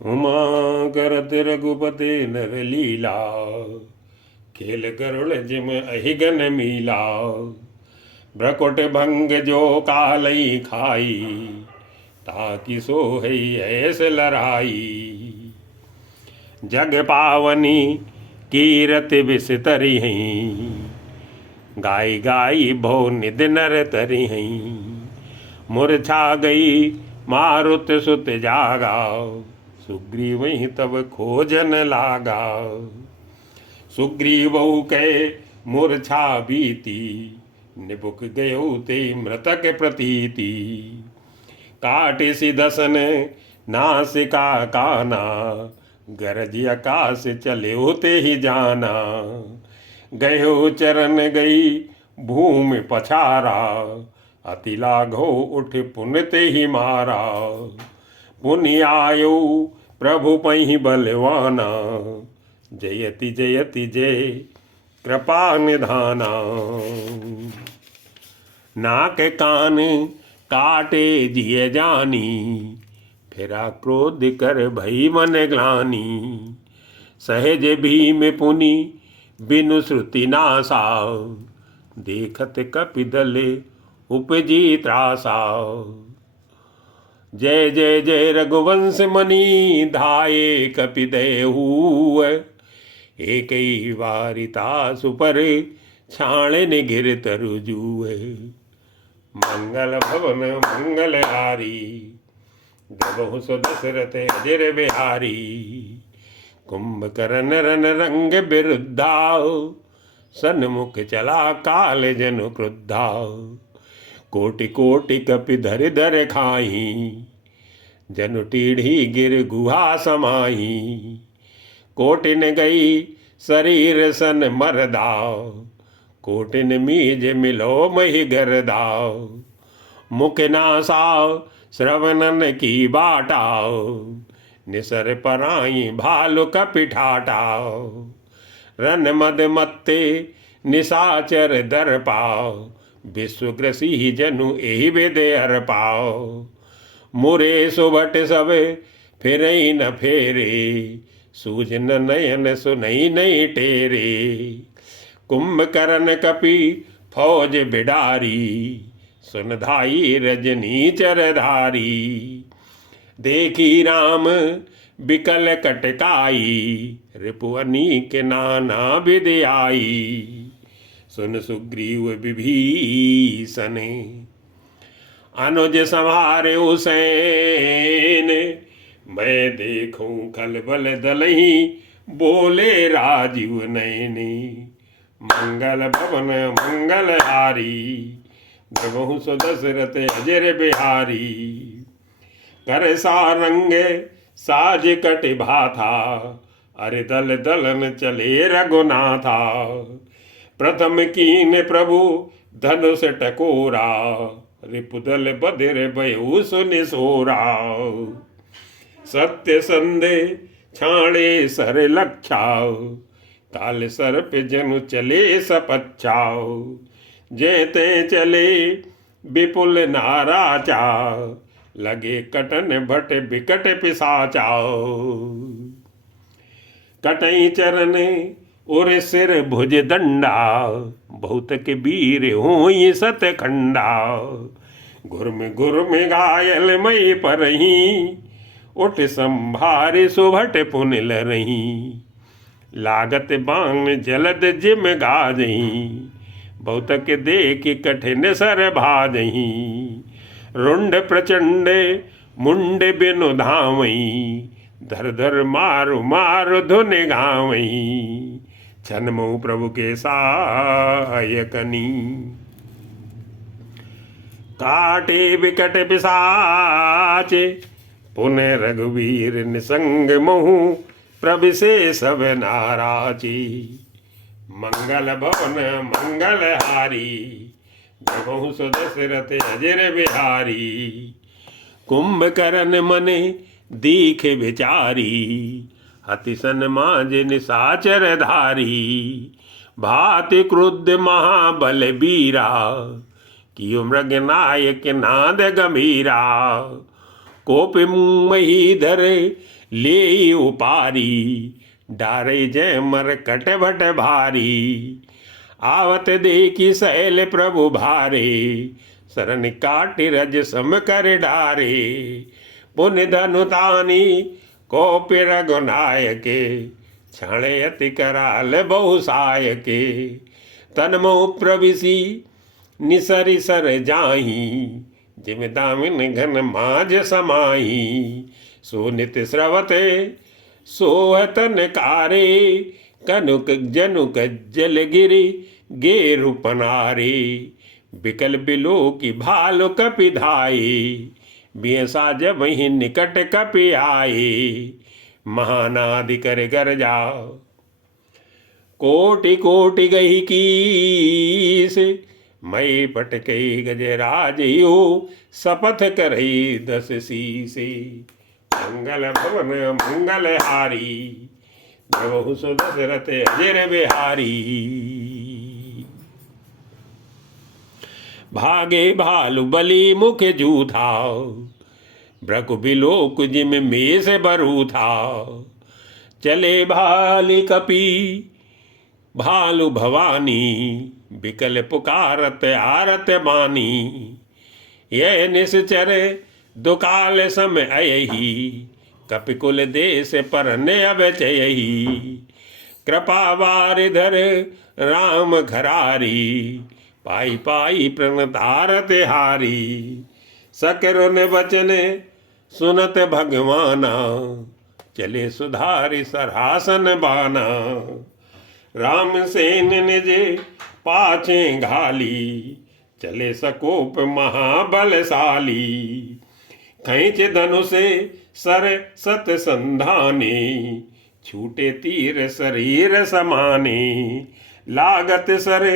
उमा करत रघुपति नर लीला, खेल गरुड़ जिम अहिगन मीला। भ्रकुट भंग जो कालई खाई, ताकि सोहई ऐस लड़ाई। जग पावनी कीरत बिस्तरी हई, गाई गाई भो निद नर तरी हई। मूर्छा गई मारुत सुत जागा, सुग्रीव तब खोजन लागा। सुग्रीव के मूर्छा बीती, निबुक गयो ते मृतक प्रतीति। काट सी दसन नासिका काना, गरज आकाश चले होते ही जाना। गयो चरण गई भूमि पछारा, अति लाघो उठ पुनते ही मारा। पुनि आयो प्रभु पहि बलवाना, जयति जयति जय कृपा निधाना। नाक कान काटे जिय जानी, फिरा क्रोध कर भई मन ग्लानी। सहज भीम पुनि बिनु श्रुति नासा, देखत कपिदल उपजी त्रासा। जय जय जय रघुवंश मणि धाये कपिदेहू। एक ही वारिता सुपर छाणन गिर तरजू। मंगल भवन मंगल हारी, जबहु सो दशरथ अजर बिहारी। कुंभकर्ण रन रंग बिरुद्धा, सन्मुख चला काल जनु क्रुद्धा। कोटि कोटि कपि धर धर खाई, जनु टीढ़ी गिर गुहा समाई। कोटिन गई शरीर सन मरदा, कोटिन मीज मिलो मही गरदा। मुख नासाव श्रवणन की बाटाओ, निसर पराई भालु कपिठाटाओ। रन मद मत्ते निशाचर दर पाओ, विश्वग्रसी जनु एहि विदे हर पाओ। मुरे सुभट सब फिर न फेरे, सूझन नयन सुनई नहीं टेरे। कुंभकर्ण कपि फौज बिडारी, सुनधाई रजनी चरधारी। देखी राम बिकल कटकाई, रिपुअनी के नाना विधि आई। सुन सुग्रीव विभीषण, अनुज संहारे हुसैन। मैं देखूं खलबल दलही, बोले राजीव नयनी। मंगल भवन मंगल हारी, जबहु सो दशरथ अजर बिहारी। कर सारंग साज कट भाथा, अरे दल दलन चले रघुनाथा। प्रथम कीन प्रभु धनुष टकोरा, रिपुदल बधिर भयउ सुनिसोरा। सत्य संदे छाणे सर लक्षाओ, काल सर्प जनु चले सपच्छाओ। जेते चले विपुल नाराचा, लगे कटन भट बिकट पिसाचाओ। कटई चरण और सिर भुज दंडा, बहुत के वीर होई सत खंडा। घुर्म घायल मई परही, उठ संभारे सुभट पुनिल रही। लागत बाण जलद जिम गाजही, बहुत के देख कठिन सर भाजही। रुंड प्रचंड मुंड बिनु धावई, धर धर मारु मारु धुन गावई। छनमु प्रभु के सहायकनी, काटे विकट पिशाच। पुनः रघुवीर निसंग महु, प्रभु से सब नाराजी। मंगल भवन मंगल हारी, जबहु सो दशरथ अजर बिहारी। कुंभकर्ण मने दीख विचारी, अति सन्माज निशाचर धारी। भाति क्रुद्ध महाबल बीरा, कियो मृग नायक नाद गंभीरा। कोप मही धरे ले उपारी डारे जय मर कट भट भारी आवत देखी सैल प्रभु भारे शरण काटि रज सम कर डारे पुण्य धनु तानी कोपि रघुनायके क्षणे अति कराल बहु सायके तन मोह प्रविशी निसरि सर जाही जिम दामिन घन माज समाही सो नित स्रवते सोहतन कारे कनुक जनुक जल गिरि गे रूपनारे बिकल बिलो की भालु कपि धाये बियसा जब ही निकट कपि आए महानादि कर गरजा कोटि कोटि गही कीस मई पटकई गजराज यो शपथ करई 10 शीसे मंगल भवन मंगल हारी देवहु सो दशरथ अजर बिहारी भागे भालु बलि मुख जूथा ब्रक बिलोक जिम में से बरू था चले भाली कपि भालु भवानी बिकल पुकारत आरत बानी यह निश्चर दुकाल समय अयही कपिकुल देश पर ने अब चयही कृपा वारिधर राम घरारी पाई पाई प्रणतारत हारी सकरुन बचन सुनत भगवाना चले सुधारि सरासन बाना राम सेन निज पाछे घाली चले सकोप महाबलशाली खैच धनुषे सर सत संधाने छूटे तीर शरीर समाने लागत सर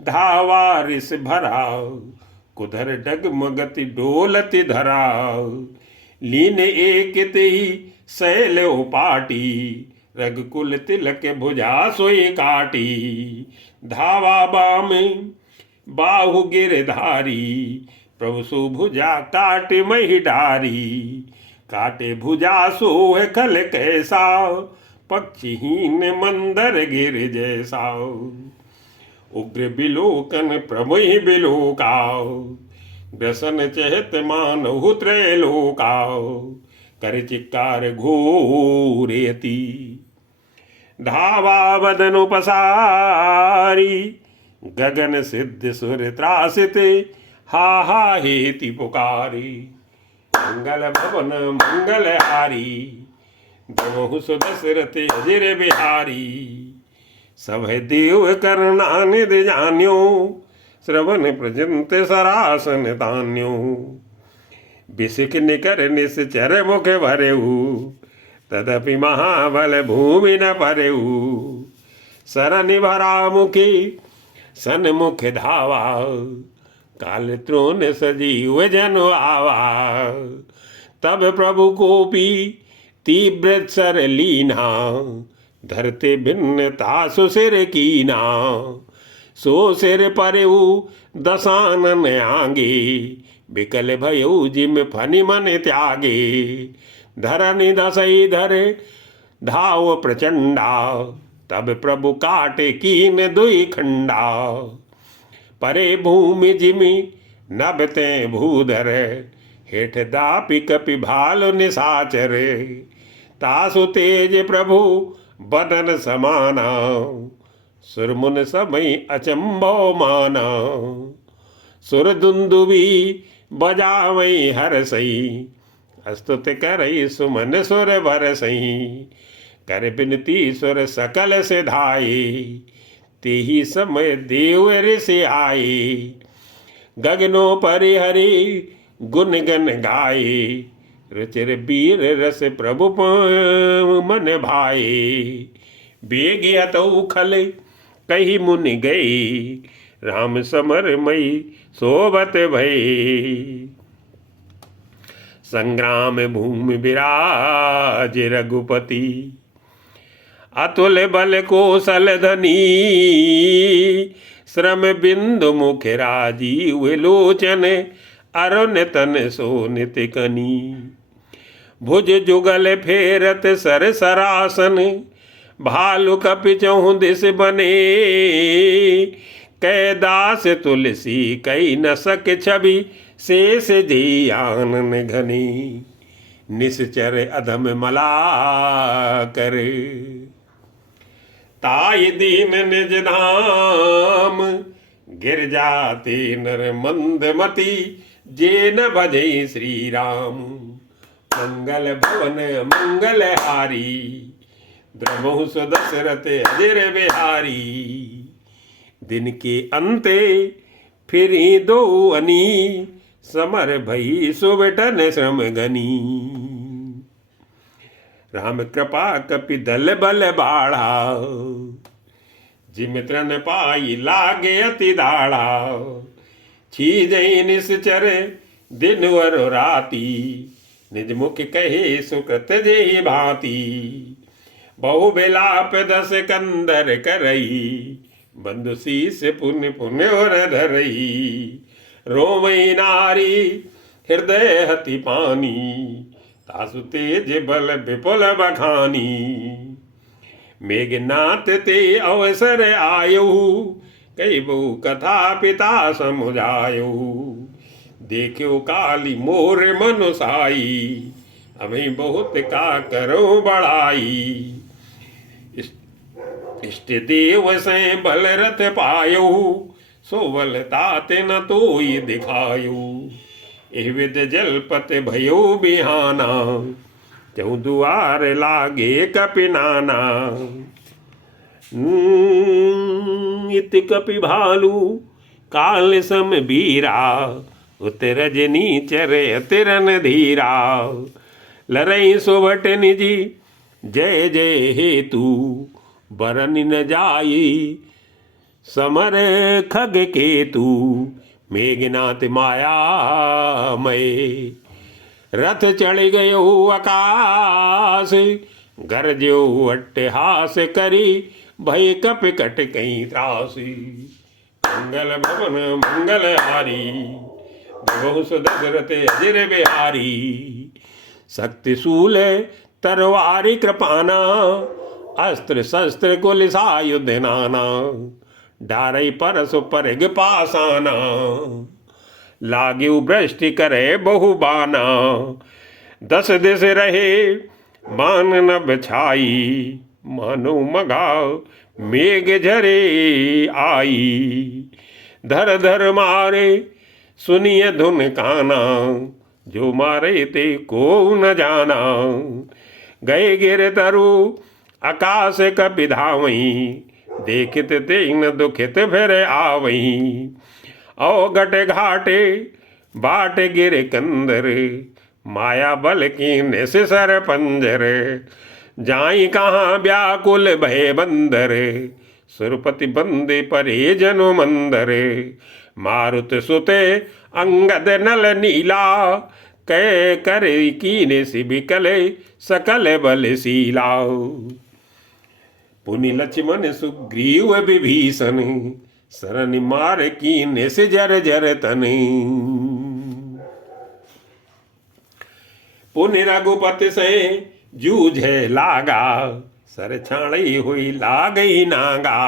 धावा रिस भरा कुधर डगमगति डोलति धरा लीन एक ही शैल उपाटी रघुकुल तिलक भुजा सोई काटी धावा बाम बाहु गिरधारी प्रभु सुभुजा काट मही डारी काटे भुजा सोह खल कैसा पक्षीहीन मंदर गिर जैसा उग्र बिलोकन प्रभु ही बिलोकाओ व्यसन चहत मानहु त्रैलोकाओ कर चिक्कार घोरेती धावा बदन पसारी गगन सिद्ध सुर त्रासित हा हा हेति पुकारी मंगल भवन मंगल हारी देवहु सो दशरथ अजर बिहारी सब देव करना निध जान्यो श्रवण प्रजंत सरासन तान्यो बिसिक निकर निश्चर मुख भरेऊ तदपि महाबल भूमि न परेऊ सरनि भरा मुखी सन्मुख धावा काल त्रोण सजीव जन आवा तब प्रभु कोपी तीव्र सर लीना धरते भिन्नता सुसिर कीना सो सिर परेऊ दसानन आगे बिकल भयऊ जिम फनि मन त्यागे धरनि दसई धरे धाव प्रचंडा तब प्रभु काटे कीन दुई खंडा परे भूमि जिमि नभते भूधर हेठ दापि कपि भाल निशाचर तासु तेज प्रभु बदन समाना सुरमुन समय अचंभो माना सुर दुंदुबी बजावई हर सई अस्तुत करई सुमन सुर बरसई कर बिनती सुर सकल से धाये तेही समय देव ऋषि आए गगनो परिहरि गुण गन गाये रुचिर बीर रस प्रभु मन भाए बेग अतौ खल कही मुनि गई राम समर मई सोबत भई संग्राम भूमि विराज रघुपति अतुल बल कौशल धनी श्रम बिंदु मुख राजीव लोचन अरुण तन सो नित कनी भुज जुगल फेरत सर सरासन, भालु कपि चहुँ दिस बने, कै दास तुलसी कई न सक छवि, शेष जी आनन घनी, निश्चर अधम मला कर, ताई दीन निज धाम, गिर जाते नर मंदमती, जे न भजे श्री राम, मंगल भवन मंगल हारी, द्रमहु सुदशरथ अजर बिहारी, दिन के अंते फिरी दो अनी, समर भई सुबटन श्रम गनी, राम कृपा कपि दल बल बाढ़ा, जिमित्रन पाई लागे अति दाढ़ा, छीजई निश्चर दिन वर राती, निज मुख कहे सुकृत जे भांति, बहु बिलाप दस कंदर करई, बंधु शीस पुण्य पुण्य और धरई, रोमई नारी हृदय हति पानी, तासु तेज बल विपुल बखानी, मेघनाथ ते अवसर आयु, कई बहु कथा पिता समुझायु, देखो काली मोर मनुसाई, हमें बहुत का करो बड़ाई, इष्ट देव से बल रथ पायु, सो बल ताते न तो ये दिखायु, एह विद जलपत भयो बिहाना, चहु दुआर लागे कपि नाना, इति कपि भालु काल सम बीरा, उत रजनी चर तिरन धीरा, लरई सुभट निजी जय जय हेतु, बरन न जाई समर खग केतु, मेघनाथ माया मय, रथ चढ़ गयो आकाश, गरजो अट्टहास करी, भय कप कट कहीं त्रासी, मंगल भवन मंगल हारी, बहु सुदशरथ अजर बिहारी, शक्ति शूल तरवारी कृपाना, अस्त्र शस्त्र कुल सायुध नाना, डारई परस परग पासाना, लाग्यु भ्रष्टि करे बहु बाना, दस दिस रहे बान न बछाई, मानो मगा मेघ झरे आई, धर धर मारे सुनिए धुन काना, जो मारे ते को न जाना, गए गिर तरु आकाश कपि धावई, देखित ते न दुखित फिर आवई, औ घट घाटे बाट गिर कंदर, माया बल की निस सर पंजर, जाई कहाँ व्याकुल भय बंदर, सुरपति बंदे परे जनु मंदर, मारुत सुते अंगद नल नीला, कै कर कीने सिबिकले सकल बल शीला, पुनि लक्ष्मण सुग्रीव विभीषण, शरण मार कीने से जर जर तन, पुनि रघुपति से जूझे लागा, सर छाड़ी हुई लागई नागा,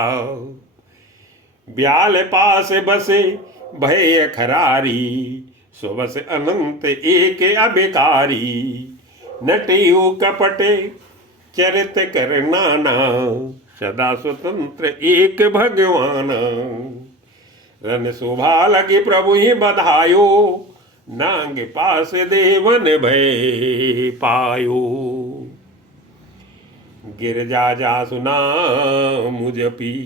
ब्याल पास बसे भय खरारी, सुबस अनंत एक अभिकारी, नटियु कपटे चरित कर नाना, सदा स्वतंत्र एक भगवान, रन शोभा लगे प्रभु ही बधायो, नांग पास देवन भय पायो, गिरजा जा सुना मुझपी,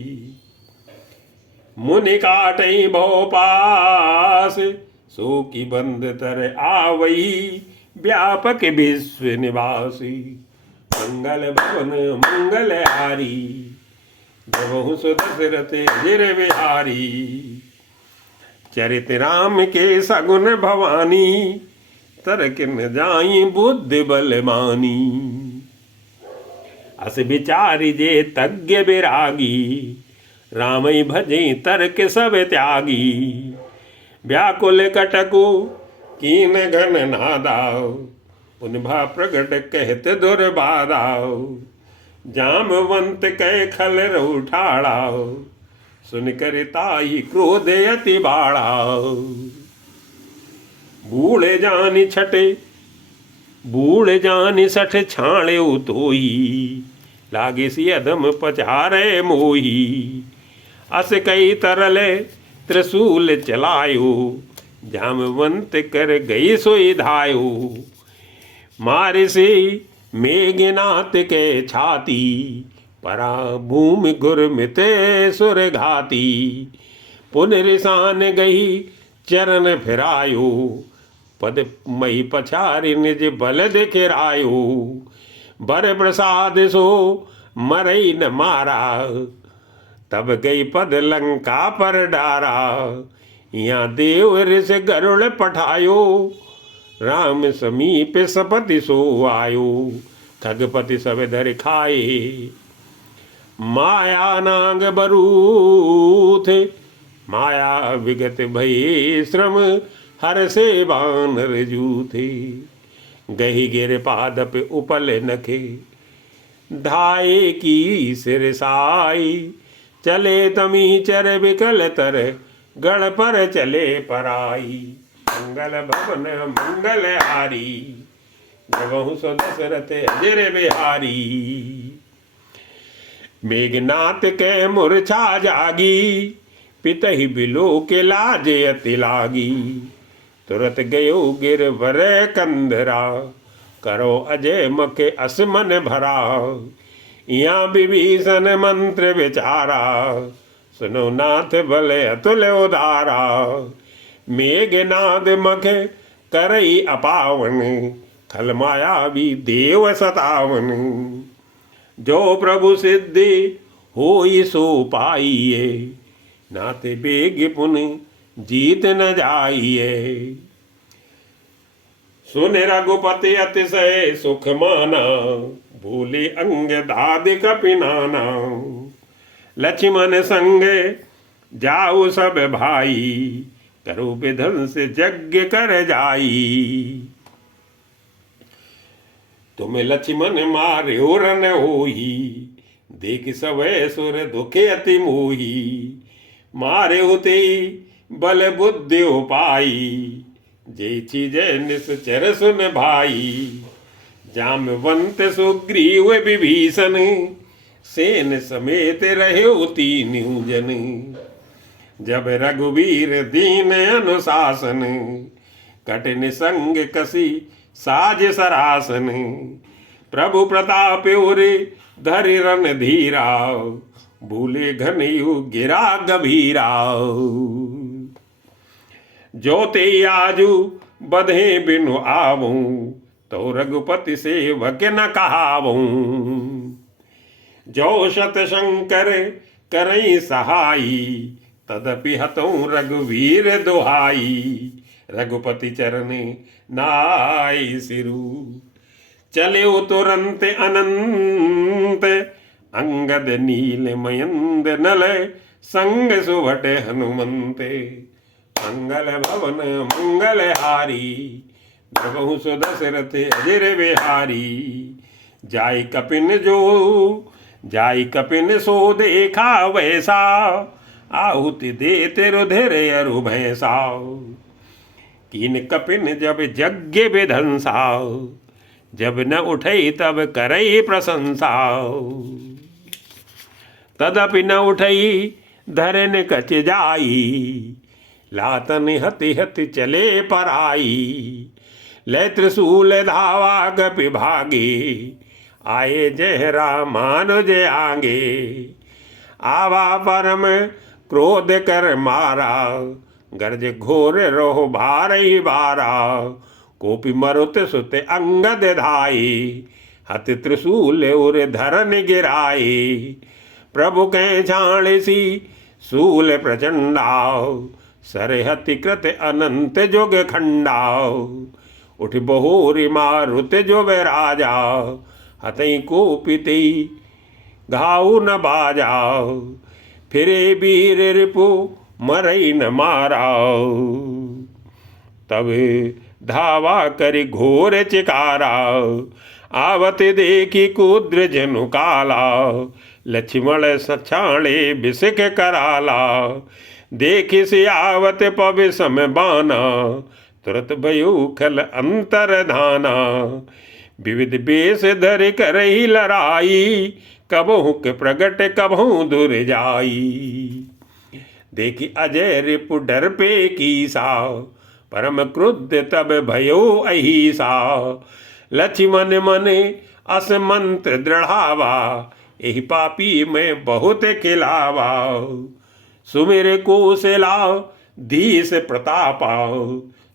मुनि काटई भव पास, सो की बंद तर आवई, व्यापक विश्व निवासी, मंगल भवन मंगल हारी, बहु सुदशरथ अजर बिहारी, चरित राम के सगुन भवानी, तरक न जाई बुद्धि बल मानी, अस विचारि जे तज्ञ विरागी, रामई भजे तर्क सब त्यागी, व्याकुल कटकु कीन घन नादा, उन्भा प्रगट कहत दुर्बाधा, जामवंत कह खल रहु ठाड़ा, सुन कर ताई क्रोध अति बाड़ा। बूढ़े जानी छठे बूढ़ जानी सठ छाणे तोही, लागे सी अधम पचारे मोही। अस कई तरले त्रिशूल चलायो, जामवंत कर गई सोई धायो। मारे से मेघनाथ के छाती, परा भूमि गुरमित सुर घाती। पुनरिसान गई चरण फिरायो, पद मई पछारि निज बल दिखरायो। बर प्रसाद सो मरई न मारा, तब गई पद लंका पर डारा। यहाँ देव ऋष गरुड़ पठायो, राम समीप सपति सो आयो। खगपति सब धर खाए, माया नाग बरू थे। माया विगत भई श्रम, हर से बानर जूथे। गही गिर पादप उपल नखे, धाये की सिर साई। चले तमी चर विकल तर, गढ़ पर चले पराई। मंगल भवन मंगल हारी, जगहु सो दशरथ अजर बिहारी। मेघनाथ के मूर्छा जागी, पितहि बिलो के लाज अति लागी। तुरत गयो गिर वर कंधरा, करो अजय मके असमन भरा। यहाँ विभीषण मंत्र विचारा, सुनो नाथ भले अतुल उदारा। मेघनाद मख करई अपावन, खल माया भी देव सतावन। जो प्रभु सिद्धि होई सो पाइए, नाते बेग पुन जीत न जाइए। सुन रघुपति अतिशय सुख माना, भूली अंग दाद कपिनाना। लक्ष्मण संग जाऊ सब भाई, करो विधंस यज्ञ कर जाई। तुम लक्ष्मण मार्यो रन होई, देख सवै सुर दुखे अति मोही। मारे होते बल बुद्धि उपाई, जे चीज निश्चर सुन भाई। जामवंत सुग्रीव विभीषण, सेन समेत रहे तीनों जन। जब रघुवीर दीन अनुशासन, कठिन संग कसी साज सरासन। प्रभु प्रताप उरे धरि रन धीरा, भूले घनयु गिरा गभीरा। जोते आजू बधे बिनु आवूं, तो रघुपति सेवक न कहावूं। जो शत शंकर करई सहाई, तदपि हतों रघुवीर दुहाई। रघुपति चरण नाई सिरु, चले तुरंत अनंत। अंगद नील मयंद नल, संग सुभट हनुमंते। मंगल भवन मंगल हारी, जगहु सो दशरथ अजर बिहारी। जाय कपिन सो देखा वैसा, आहुति देते रुधिर अरु भैंसा। कीन कपिन जब यज्ञ विधंसा, जब न उठई तब करई प्रशंसा। तदपि न उठई धरन कच जाई, लातन हति हति चले पराई। ले त्रिशूल धावा गपि भागे, आए जहरा मानुज आगे। आवा परम क्रोध कर मारा, गर्ज घोर रोह भारई बारा। कोपि मरुत सुत अंगद धाये, हत त्रिशूल उर धरन गिराए। प्रभु कै झाण सी शूल प्रचंडाओ, सरहति कृत अनंत जोग खंडाओ। उठ बहोरी मारुत जो राजा, हतई कोपितई घाऊ न बाजाओ। फिरे वीर रिपु मरई न माराओ। तब धावा करि घोर चिकारा। आवत देखी कूद्र जनु काला, लक्ष्मण सछाणे बिसिक कराला। देखि सियावत पवि सम बाना, तुरत भयो खल अंतर धाना। विविध बेश धरि करही लड़ाई, कबहु के प्रगट कबहु दूर जाई। देखी अजय रिपु डर पे कीसा, परम क्रुद्ध तब भयो अहिसा। लक्ष्मण मन अस मंत्र दृढ़ावा, एहि पापी में बहुत खिलावा। सुमिर कौशला धीस प्रतापा,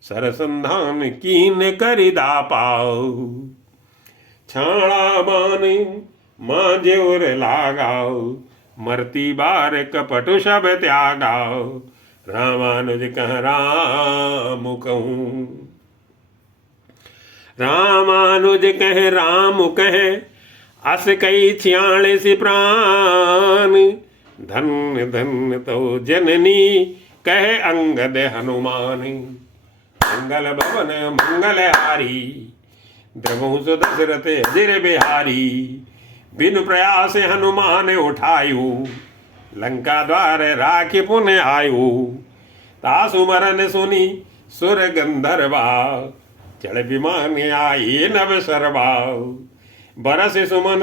सरसंधान कीन करि दापाओ। छाणा बानी मांझोर लागाओ, मरती बार कपटु सब त्यागाओ। रामानुज कह राम कहूँ, रामानुज कह राम कह, अस कई 46 प्राण। धन्य धन्य तो जननी कह अंगद हनुमान। मंगल भवन मंगल हारी, द्रवहु सु दशरथ अजिर बिहारी। बिनु प्रयास हनुमान उठायु, लंका द्वार राखि पुनः आयु। तासु मरन सुनी सुर गंधर्वा, चढ़ विमान आई नभ सरवा। बरस सुमन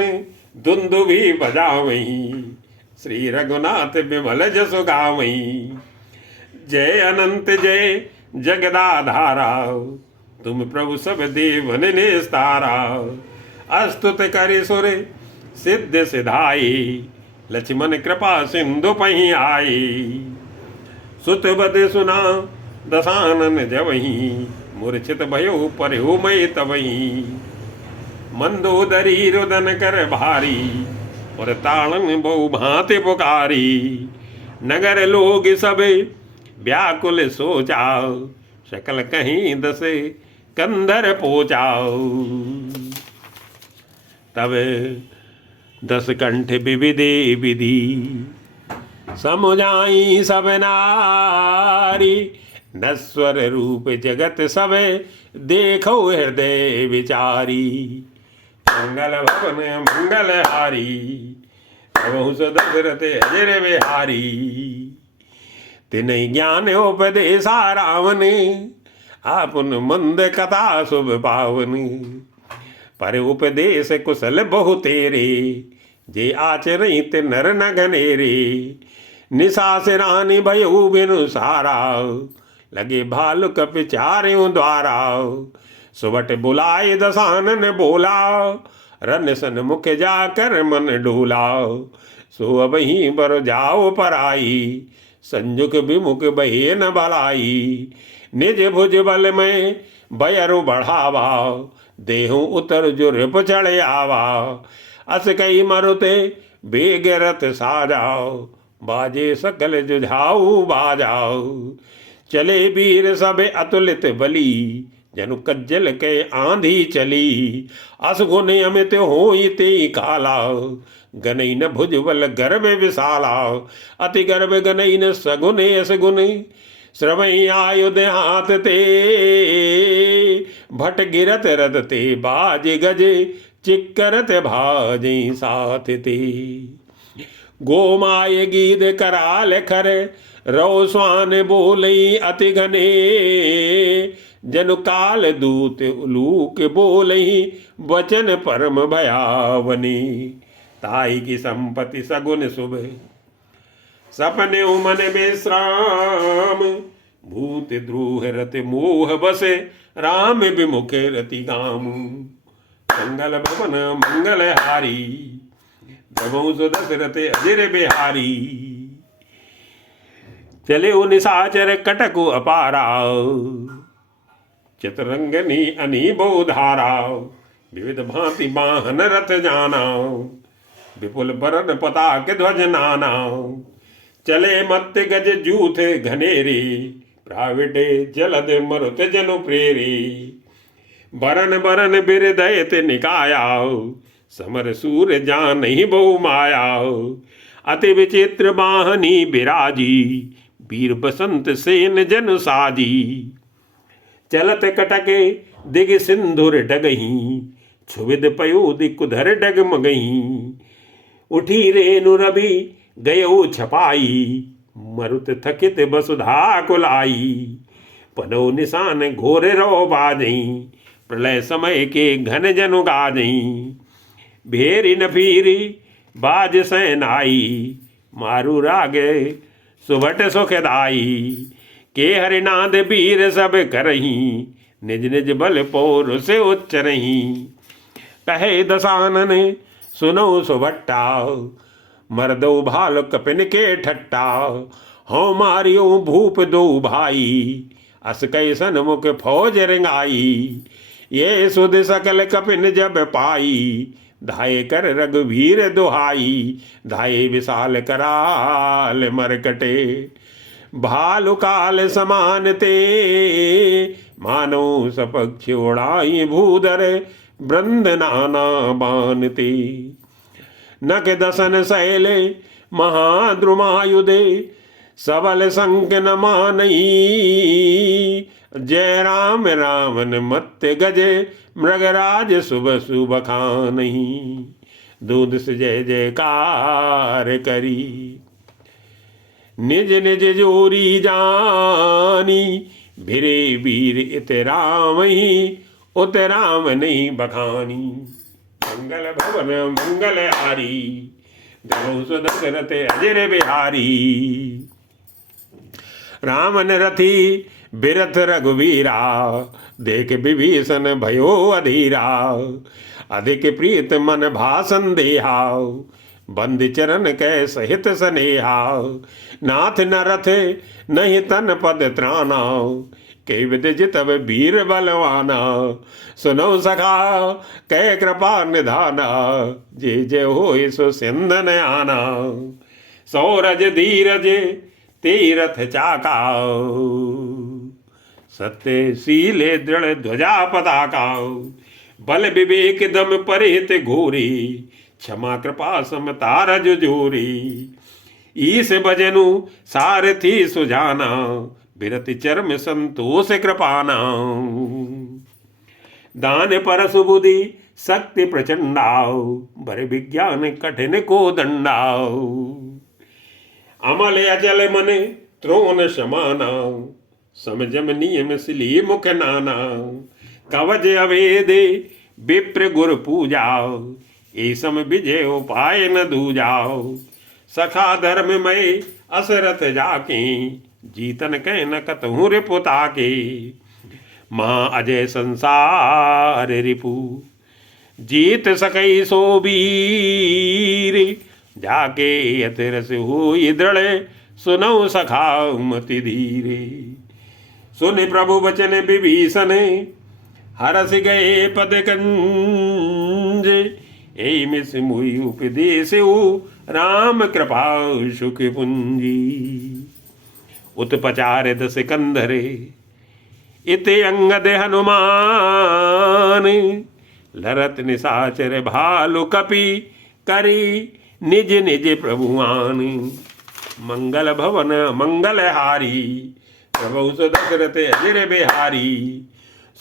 दुंदुभि बजावहीं, श्री रघुनाथ विमल जसु गावहीं। जय अनंत जय जगदाधारा, तुम प्रभु सब देवन निस्तारा। अस्तुत करि सुर सिद्ध सिधाई, लक्ष्मण कृपा सिंधु पहीं आई। सुत बद सुना दशानन जवहीं, मूर्छित भयो परहु मय तवहीं। मंदोदरी रुदन कर भारी, और ताड़न बहु भांति पुकारी। नगर लोग सब व्याकुल सोचाओ, सकल कहीं दस कंधर पोचाओ। तब 10 कंठ विविधे विधि, समुझाई सब नारी। नश्वर रूप जगत सब देखो हृदय विचारी। मंगल भवन मंगल हारी, प्रभु दशरथ अजिर बिहारी। तिन्हि ज्ञान उपदेशा रावण, आपुन मंद कथा शुभ पावन। पर उपदेश कुशल बहु तेरे, जे आचरित नर न घनेरे। निशा से रानी भयउ बिनु सारा, लगे भालु कप चार्यों द्वारा। सुबट बुलाए दशानन बोला, रन सन मुख जाकर मन डोला। सो अब ही बर जाओ पराई, संजुक विमुख बहे न भलाई। निज भुज बल में बयरु बढ़ावा, देहु उतर जो रिप चढ़ आवा। अस कई मरुते बेग रथ साजाओ, बाजे सकल जुझाऊ बाजाओ। चले वीर सब अतुलित बली, जनु कज्जल के आंधी चली। अस गुण अमित होई ते काला, गनई न भुजबल गर्भ विशाला। अति गर्भ गनई न सगुन यस गुण, श्रवई आयुध हाथ ते। भट गिरत रथ ते बाज गज, चिक्करत भाजी साथ ते। गोमाय गीत कराल खर, रो स्वान बोलई अति घने। जनु काल दूत उलूक बोलई, वचन परम भयावनी। ताई की संपत्ति सगुन शुभ, सपने मन विश्राम। भूत द्रोह रति मोह बसे, राम विमुख रति गाम। मंगल भवन मंगल हारी, प्रभु दशरथ अजिर बिहारी। चले निशाचर कटकु अपारा, चतुरंगनी अनी बहुधारा। विविध भांति वाहन रथ जाना, विपुल बरन पताक ध्वज नाना। चले मत गज जूथ घनेरी, प्राविटे जलद मरुत जनु प्रेरी। बरन बरन बिरदयत निकायाओ, समर सूर जान ही बहु मायाओ। अति विचित्र वाहनी बिराजी, वीर बसंत सेन जन साजी। चलत कटके दिग सिंधुर डगही, छुविद पयोदि कुधर डगमगही। उठी रेणु रवि गयो छपाई, मरुत थकित वसुधा कुलाई। पनो निशान घोर रो बाजई, प्रलय समय के घन जनु गाजई। भेरी न फिरी बाज सैनाई, मारू रागे सुभट सुखदाई। के हरिनाद वीर सब करही, निज निज बल पोर से उच्चरही। कहे दसानन सुनो सुभट्टा, मर्दो भाल कपिन के ठट्टा। हो मारियो भूप दो भाई, अस कैसन मुख फौज रंगाई। ये सुध सकल कपिन जब पाई, धाये कर रघुवीर दुहाई। धाये विशाल कराल मरकटे, भालु काल समान ते। मानो सपक्ष उड़ाई भूधर, वृंद नाना बानते। नक दसन शैले महाद्रुमायुधे, सबल संग न मानई। जय राम रावण मत्य गजे, मृगराज शुभ शुभ खानही। दूध से जय जयकार करी, निज निज जोरी जानी। भिरे वीर इत राम ही, उत राम नहीं बखानी। मंगल भवन मंगल हारी, धनुष दशरथ अजर बिहारी। रामन रथी बिरथ रघुवीरा, देख विभीषण भयो अधीरा। अधिक प्रीत मन भाषण देहा, बंद चरण कै सहित स्नेहा। नाथ न रथ नहीं तन पद त्राना, के विद जितव वीर बलवाना। सुनो सखा कै कृपा निधाना, जे जे हो सो सिंधन आना। सौरज धीरज तीरथ चाका, सत्य शीले दृढ़ ध्वजा पताका। बल विवेक दम परिहित घोरी, क्षमा कृपा समता रज जोरी। ईस भजनु सारथी सुजाना, बिरति चरम संतोष कृपाना। दान परस बुद्धि शक्ति प्रचंडाओ, बर विज्ञान कठिन को दंडाओ। अमल अचल मन त्रोन समाना, समझम नियम सिली मुख नाना। कवच अवेदे विप्र गुर पूजाओ, ए सम विजय उपाय न दूजाओ। सखा धर्म में असरथ जाके, जीतन कह न कतहु रिपुता के। माँ अजय संसार रिपु, जीत सकई सो वीर। जाके अतिरस हुई दृढ़, सुनौ सखा मति धीरे। सुन प्रभु वचन विभीषण, हरस गए पद कंज। ए मिस मुई उपदेश राम कृपा सुख पुंजी। उत्पचार दस कंधरे, इते अंगद हनुमान। लरत निशाचर भालु कपि, करी निज निज प्रभुआन। मंगल भवन मंगल हारी, प्रभु दशरथ अजर बिहारी।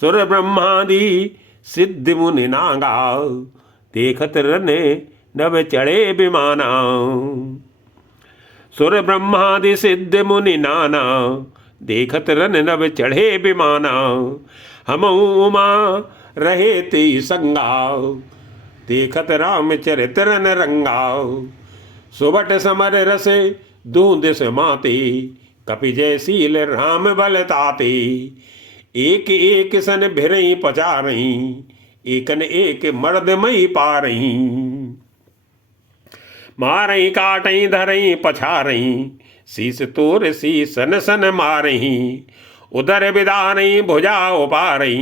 सुर ब्रह्मादि सिद्ध मुनि नागा, देखत रने नभ चढ़े विमाना। सुर ब्रह्मादि सिद्ध मुनि नाना, देखत रन नभ चढ़े विमाना। हम उमा रहे ते संगा, देखत राम चरित रन रंगाओ। सुबट समर रसे दूध समाते, कपि जय शील राम बल ताते। एक एक सन भिरई पचारई, एकन एक मर्द मई पारई। मारई काटई धरई पछारई, शीस तोर शीसन सन मारई। उदर विदारई भुजा उपारई,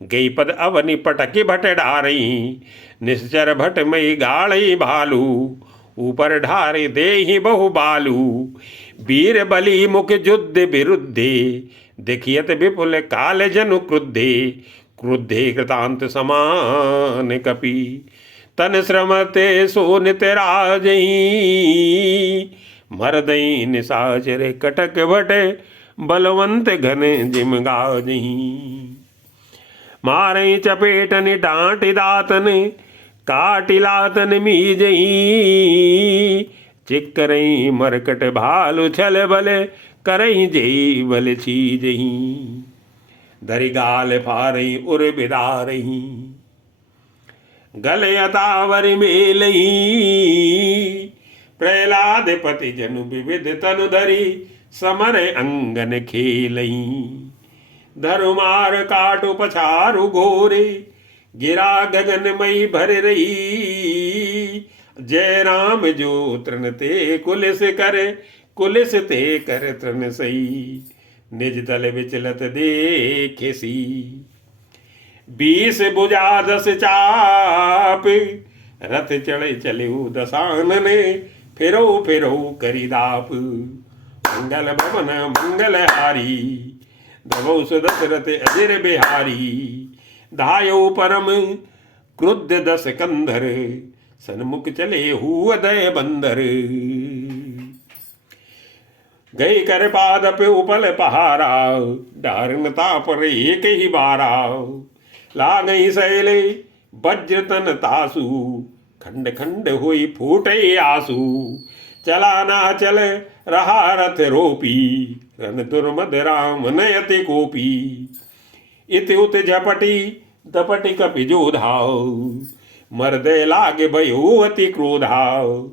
गई पद अवनि पटकी भट डारई। निश्चर भट मई गाड़ई भालू, ऊपर ढारे देहि बहु बालू। वीर बलि मुख युद्ध विरुद्धे, देखियत विपुल काल जनु क्रुद्धे। क्रुद्धे कृतांत समान कपि, तन श्रमते सो नित राजई। मरदई निशाचर कटक भट, बलवंत घन जिम गाजही। मारे चपेटन डांट दातन काटि लातन मीजही। चिक्करई मरकट भालु छल बल करई जेई बल छीजही। धरि गाल फारई उर बिदारही गले अतावर मेलही। प्रहलाद पति जनु विविध तनु धरि समर अंगन खेलही। धरुमार काटु पछारु घोरे गिरा गगन मई भर रही। जय राम जो तृण ते कुलिस करे कुलिस ते कर तृण सही। निज तल विचलत देखे सी 20 भुजा 10 चाप। रथ चढ़े चले दसानने फिरो फिरो करी दाप। मंगल भवन मंगल हारी धवौ सुदशरथ अजिर बिहारी। धायो परम क्रुद्ध 10 कंधर सन्मुख चले हुदय बंदर। गई कर पाद पे उपल पहारा डारनता पर एक ही बारा। ला गई सैले वज्र तन तासु खंड खंड हुई फूटे आंसू। चला ना चल रहा रथ रोपी रन दुर्मद राम नयति कोपी। इत उत झपटी दपटि कपि जोधाव मर्दे लागे भयो अति क्रोधाव।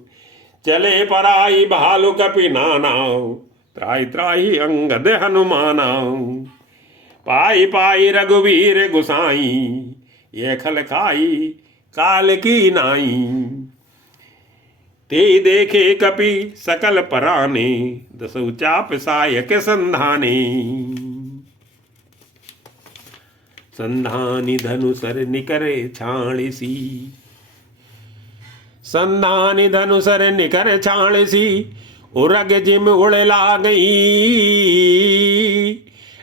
चले पराई भालु कपि नानाव त्राहि त्राहि अंगद हनुमानाव। पाई पाई रघुवीर गुसाई ये खल खाई काल की नाई। ते देखे कपि सकल पराने 10 चाप सायक संधाने। संधानी धनु सर निकरे छाणसी। संधानी धनु सर निकर छाणसी। उरग जिम उड़ ला गई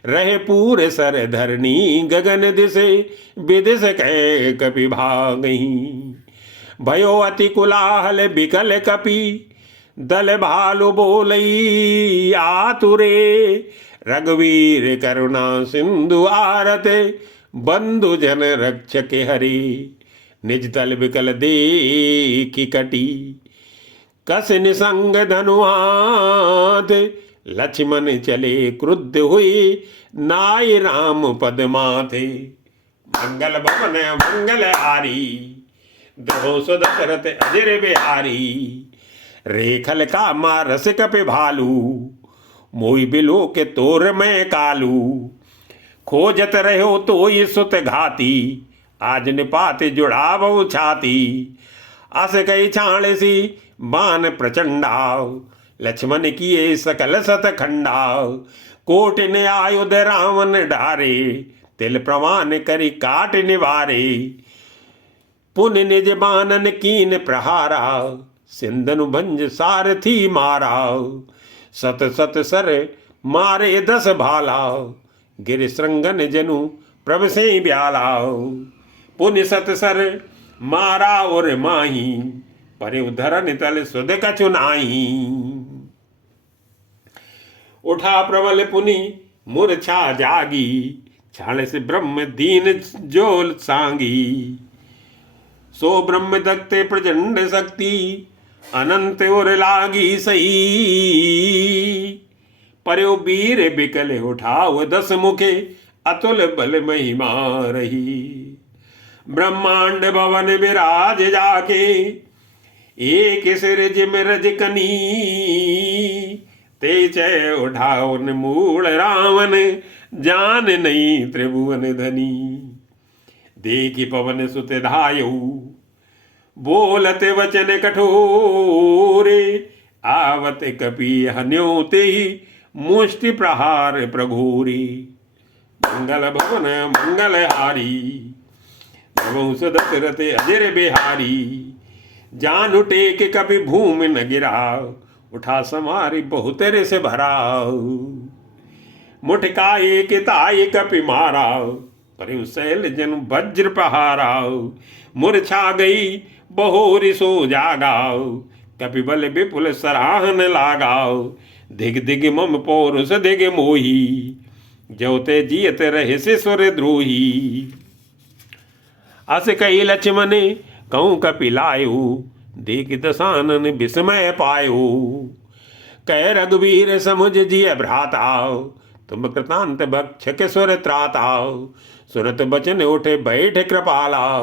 रहे पूरे सर धरनी गगन दिसे विदिश कह कपि भागई। भयो अति कुलाहल बिकल कपि दल भालु बोलई आतुरे। रघुवीर करुणा सिंधु आरत बंधु जन रक्षक हरि। निज दल बिकल देखी कटी कस निसंग धनुआत। लक्ष्मण चले क्रुद्ध हुई नाय राम पद माथे। मंगल भवन मंगल हारी दहो सुदशरथ अजिर बिहारी। रेखल का मारस कपि भालू मोई बिलो के तोर में कालू। खोजत रहो तो ये सुत घाती आज निपात जुड़ावो छाती। अस कई छाणसी बान प्रचंडाव लक्ष्मण किए सकल सत खंडाव। कोट ने आयुध रावण डारे तिल प्रमाण करी काट निवारे। पुन निज बानन कीन प्रहारा सिंधनु भंज सारथी मारा। सत सत सर मारे 10 भाला गिर श्रृंगन जनु प्रभ से ब्याला। पुन सत सर मारा और माही पर उधरन तल सुध कछु नाही। उठा प्रबल पुनि मूर्छा जागी छाण से ब्रह्म दीन जोल सांगी। सो ब्रह्म दत्ते प्रचंड शक्ति अनंत और लागी सही। पर्यो वीर बिकल उठाव 10 मुखे अतुल बल महिमा रही। ब्रह्मांड भवन विराज जाके एक सिर जिम रजकनी। ते चय उठावन मूल रावण जान नहीं त्रिभुवन धनी। देखी पवन सुत धायु बोलते वचन कठोरे। आवत कपि हन्योते मुष्टि प्रहार प्रघोरे। मंगल भवन मंगल हारी नवौ सुदशरथ अजिर बिहारी। जान उठे के कपि भूमि न गिरा उठा समारी बहुतेरे से भरा। मुठकाए के ताई कपि मारा पर शैल जन वज्र पहारा। मूर्छा गई बहोरी सो जागा कपि बल विपुल सराहन लागा। दिग दिग मम पौरुष दिग मोही, ज्योते जियत रहे से सुर द्रोही। अस कई लक्ष्मण कहूँ कपिलायु, देख दशानन विस्मय पायो। कह रघुवीर समुझ जिय भ्राता, तुम कृतांत भक्षक सुर त्राता। सुनत बचन उठे बैठ कृपाला,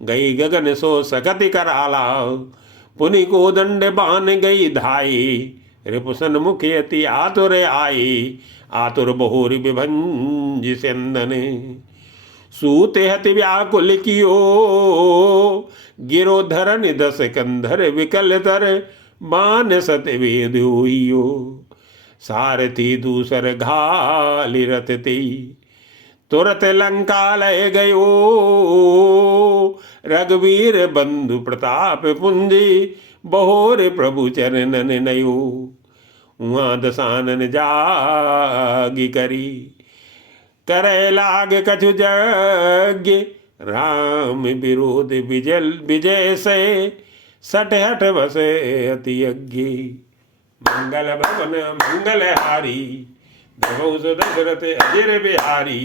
गई गगन सो सकति कराला। पुनि को दंड बान गई धाई, रिपुसन मुख अति आतुर आई। आतुर बहुर विभंज सिंदन, सूते हति व्याकुल कियो। गिरो धरन दस कंधर विकल तर, मान सत वेद हुइयो। सारथी दूसर घाली रथ ते, तुरत लंका लय गयो। रघुवीर बंधु प्रताप पुंजी, बहोर प्रभु चरणन नयो। उहाँ दशानन जागी करी, करे लाग कछु यज्ञ। राम विरोध विजय से, सठ हठ बसे अति यज्ञ। मंगल भवन मंगल हारी, दशरथ अजर बिहारी।